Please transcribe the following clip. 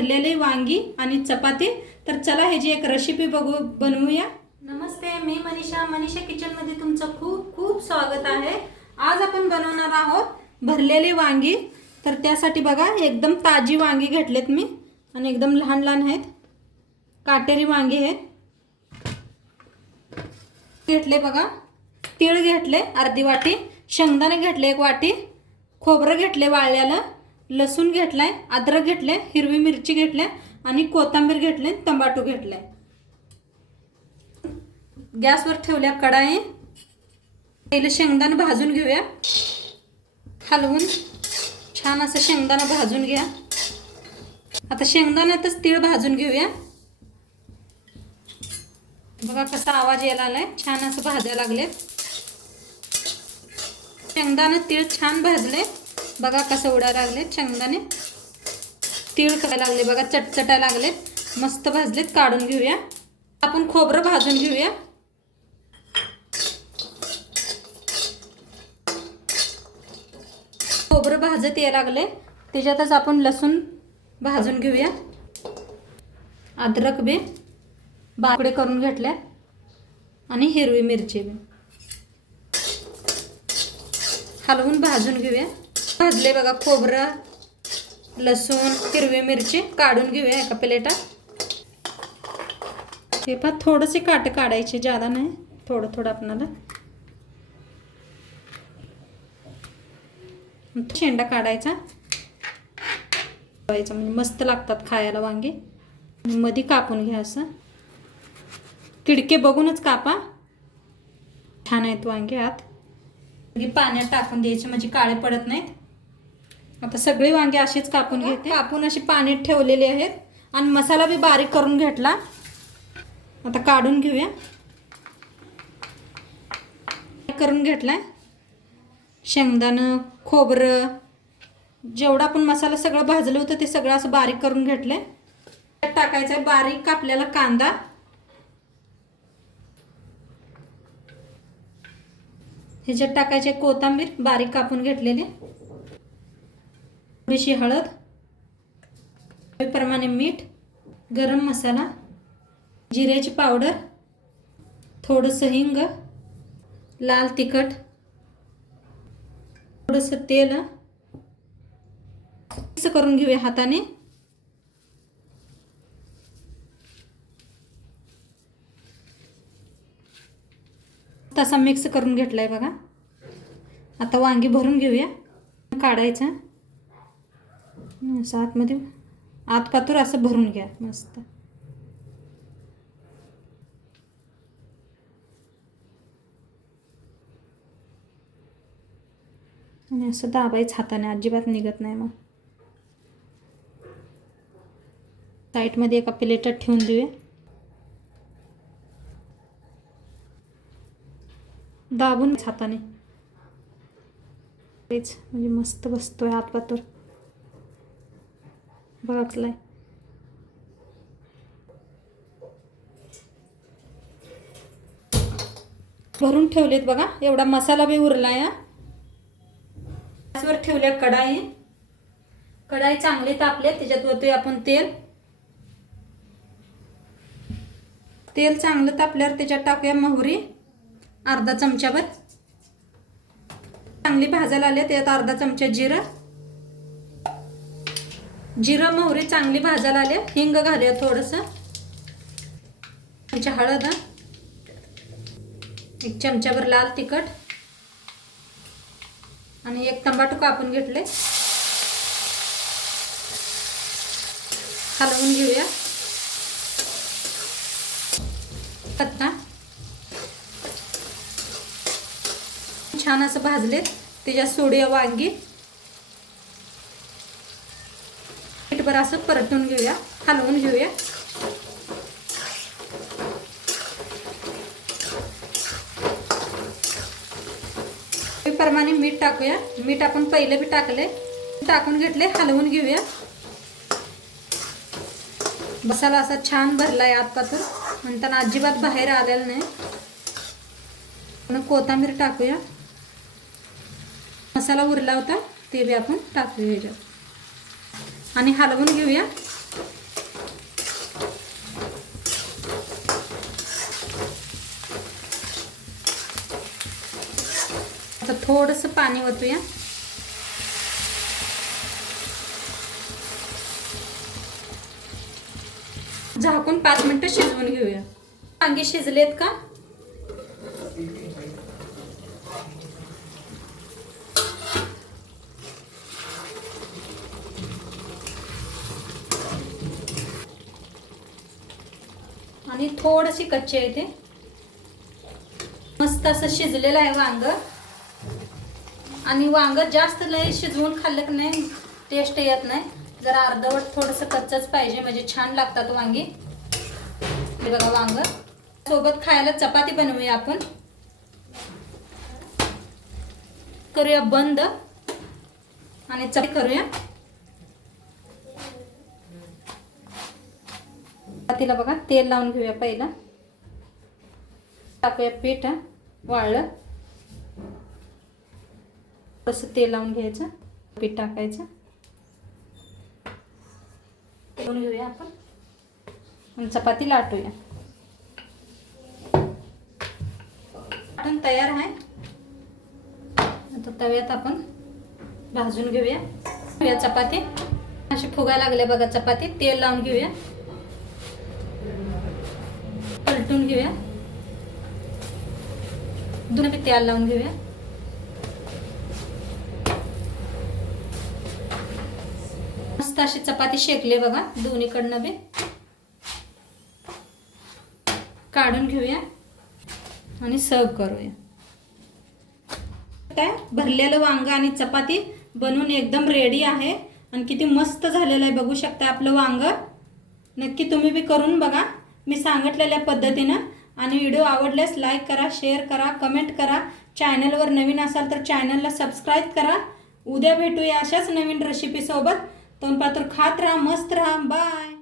भरलेले भरलेली वांगी आणि चपाती. तर चला ह्याची एक रेसिपी बघू बनवूया. नमस्ते मी मनीषा. मनीषा किचनमध्ये तुमचं खूप खूप स्वागत आहे. आज आपण बनवणार आहोत भरलेली वांगी. तर त्यासाठी बघा एकदम ताजी वांगी घेतलेत मी आणि एकदम लहान लहान आहेत. काटेरी वांगी आहेत. घेतले बघा. तीळ घेतले अर्धी वाटी. शेंगदाणे घेतले एक वाटी. खोबरं घेतले वाळल्याला लसूण घेतलाय अद्रक घेतले हिरवी मिरची घेतल्या आणि कोथिंबीर घेतले तंबाटू आहे गॅसवर ठेवल्या कढाई. पहिलं शेंगदाणं भाजून घेऊया. हलवून छान असं शेंगदाणा भाजून घ्या. आता शेंगदाण्यातच तीळ भाजून घेऊया. बघा कसा आवाज यायला आलाय छान असं भाजायला लागले शेंगदाणं तीळ छान भाजले. बघा कसं उडा लागले शेंगदाणे तीळ करायला लागले बघा चटचटायला लागले. मस्त भाजलेत काढून घेऊया. आपण खोबरं भाजून घेऊया. खोबरं भाजत यायला लागले. त्याच्यातच आपण लसूण भाजून घेऊया. अद्रक बी बाकडे करून घेतल्या. आणि हिरवी मिरची बी. हलवून भाजून घेऊया. भाजले बघा खोबरं लसूण हिरवी मिरची. काढून घेऊया एका प्लेटात. हे पहा थोडंसे काट काढायचे जादा नाही. थोडं थोडं आपणाला. शेंडा काढायचा. ठेवायचा म्हणजे मस्त लागतात खायला वांगे. मध्ये कापून घ्या असं. तिडके बघूनच कापा. छान आहेत वांगे आत. पाण्यात टाकून द्यायचे म्हणजे काळे पडत नाहीत. आता सगळे वांगे असेच कापून घेते. कापून असे पाण्यात ठेवलेले आहेत. आणि मसाला बी बारीक करून घेतला. आता काढून घेऊया. करून घेतलाय. शेंगदाणं खोबरं जेवढा आपण मसाला सगळं भाजलं होतं ते सगळं असं बारीक करून घेतलंय. त्यात टाकायचं आहे बारीक कापलेला कांदा. ह्याच्यात टाकायचे कोथिंबीर बारीक कापून घेतलेली. थोडीशी हळद प्रमाणे मीठ गरम मसाला जिऱ्याची पावडर थोडंसं हिंग लाल तिखट थोडंसं तेल. मिक्स करून घेऊया हाताने. तसा मिक्स करून घेतलाय बघा. आता वांगी भरून घेऊया. काढायचं. असं आतमध्ये आत पातूर असं भरून घ्या मस्त. आणि असं दाबायच हाताने अजिबात निघत नाही मग. साईडमध्ये एका प्लेटात ठेवून देऊया. दाबून हाताने. तेच म्हणजे मस्त बसतोय हात पातूर भरून ठेवलेत बघा एवढा मसाला बी उरला या गॅसवर ठेवल्या कढाई. कढाई चांगली तापले त्याच्यात होतोय आपण तेल. तेल चांगलं तापल्यावर त्याच्यात टाकूया मोहरी अर्धा चमच्यावर चांगली भाजायला आले त्यात अर्धा चमचा जिरं. जिरं मोहरी चांगली भाजायला आले. हिंग घालूया थोडंसं. चमचा हळद एक चमच्याभर लाल तिखट. आणि एक तंबाटू कापून घेतले. हलवून घेऊया. पत्ता. छान असं भाजले त्याच्यात सोडिया वांगी. पीठभर असं परतून घेऊया हलवून घेऊया. प्रमाणे मीठ टाकूया. मीठ आपण पहिले बी टाकले टाकून घेतले हलवून घेऊया. मसाला असा छान भरलाय आतपासून म्हणताना अजिबात बाहेर आलेला नाही. कोथांबीर टाकूया. मसाला उरला होता ते बी आपण टाकूया ह्याच्यात आणि हलवून घेऊया. आता थोडंसं पाणी ओतूया. झाकून पाच मिनिटं शिजवून घेऊया. वांगे शिजलेत का? आणि थोडीशी कच्ची आहे ते. मस्त असं शिजलेलं आहे वांग. आणि वांग जास्त लय शिजवून खाल्लं की नाही टेस्ट येत नाही. जरा अर्धवट थोडंसं कच्चंच पाहिजे म्हणजे छान लागतात वांगी. हे बघा वांग. सोबत खायला चपाती बनवूया आपण. करूया बंद. आणि चपाती करूया. चपातीला बघा तेल लावून घेऊया पहिला. टाकूया पीठ वाळलं. तसं तेल लावून घ्यायचं पीठ टाकायचं. लावून घेऊया आपण. चपाती लाटूया. आपण तयार आहे. आता तव्यात आपण भाजून घेऊया. चपाती. अशी फुगा लागले बघा चपाती. तेल लावून घेऊया. परतून घेऊया. दोन तेल लावून घेऊया. मस्त अशी चपाती शेकले बघा दोन्हीकडनं बी. काढून घेऊया आणि सर्व करूया. काय भरलेलं वांग आणि चपाती बनवून एकदम रेडी आहे. आणि किती मस्त झालेलं आहे बघू शकता आपलं वांग. नक्की तुम्ही बी करून बघा. मी सांगितलेल्या पद्धतीनं आणि व्हिडिओ आवडल्यास लाईक करा शेअर करा कमेंट करा. चॅनलवर नवीन असाल तर चॅनलला सबस्क्राईब करा. उद्या भेटूया अशाच नवीन रेसिपीसोबत तोंडपातूर खात राहा मस्त राहा. बाय